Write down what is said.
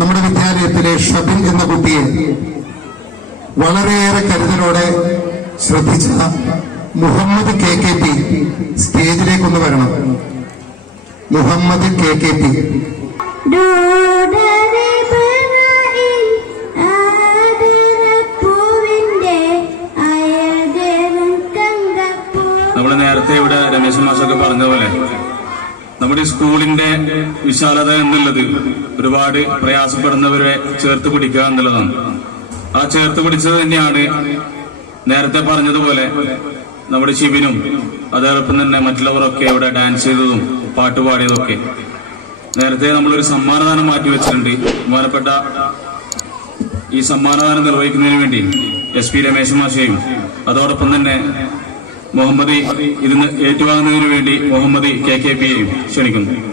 നമ്മുടെ വിദ്യാലയത്തിലെ ഷബിൻ എന്ന കുട്ടിയെ വളരെയേറെ കരുതലോടെ ശ്രദ്ധിച്ച മുഹമ്മദ് കെ കെ പി സ്റ്റേജിലേക്കൊന്ന് വരണം. Muhammad K K P. നമ്മൾ നേരത്തെ ഇവിടെ രമേശ് മാസൊക്കെ പറഞ്ഞ പറഞ്ഞതുപോലെ നമ്മുടെ സ്കൂളിന്റെ വിശാലത എന്നുള്ളത് ഒരുപാട് പ്രയാസപ്പെടുന്നവരെ ചേർത്ത് പിടിക്കുക എന്നുള്ളതാണ്. ആ ചേർത്ത് പിടിച്ചത് തന്നെയാണ് നേരത്തെ പറഞ്ഞതുപോലെ നമ്മുടെ ശിവനും അതോടൊപ്പം തന്നെ മറ്റുള്ളവരൊക്കെ ഇവിടെ ഡാൻസ് ചെയ്തതും പാട്ട് പാടിയതൊക്കെ. നേരത്തെ നമ്മളൊരു സമ്മാനദാനം മാറ്റി വെച്ചിട്ടുണ്ട്. ബഹുമാനപ്പെട്ട ഈ സമ്മാനദാനം നിർവഹിക്കുന്നതിന് വേണ്ടി എസ് പി രമേശ് മാഷയും അതോടൊപ്പം തന്നെ മുഹമ്മദ് ഇതിന് ഏറ്റുവാങ്ങുന്നതിന് വേണ്ടി മുഹമ്മദി കെ കെ പിയെയും ക്ഷണിക്കുന്നു.